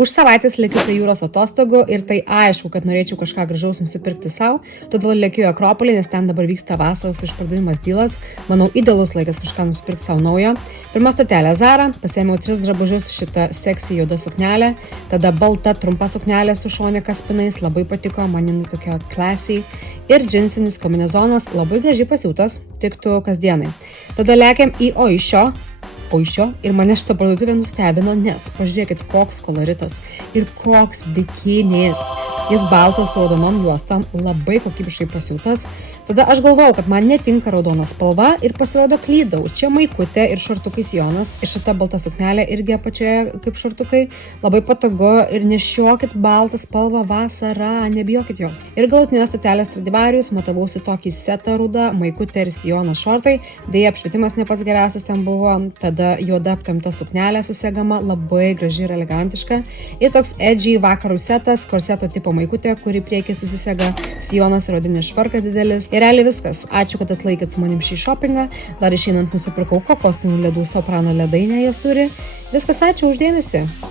Už savaitės lėkiu prie jūros atostogų ir tai aišku, kad norėčiau kažką gražaus nusipirkti savo, todėl lėkiu į Akropolį, nes ten dabar vyksta vasaros išpardavimas dylas. Manau, idealus laikas kažką nusipirkti savo naujo. Pirma stotelė Zara, pasėmiau 3 drabužius, šitą seksy juoda suknelė, tada balta trumpa suknelė su šonika spinais, labai patiko, man jinai tokia classy, ir džinsinis kombinezonas, labai gražiai pasiūtas, tiktų kasdienai. Tada lėkiam į Oišio ir mane šitą parduotuvę nustebino, nes pažiūrėkit, koks koloritas ir koks bikinis. Jis baltas su raudonom juostam, labai kokybiškai pasiūtas. Tada aš galvojau, kad man netinka raudona spalva ir pasirodo klydau. Čia maikutė ir šortukai sijonas. Ir šita balta suknelė irgi apačioje kaip šortukai. Labai patogu ir nešiokit baltą spalvą vasarą, nebijokit jos. Ir galutinė stotelė Stradivarius, matavausi tokį setą rudą, maikutė ir sijonas šortai. Deja, apšvietimas ne pats geriausias ten buvo. Tada juoda aptempta suknelė susegama, labai graži ir elegantiška. Ir toks edgy vakarų setas, korseto tipo maikutė, kuri priekį susisega, sijonas ir odinis švarkas didelis. Ir realiai viskas. Ačiū, kad atlaikėt su manim šį shoppingą. Dar išeinant nusipirkau kokosinių ledų, Soprano ledainę jas turi. Viskas, ačiū už dėmesį.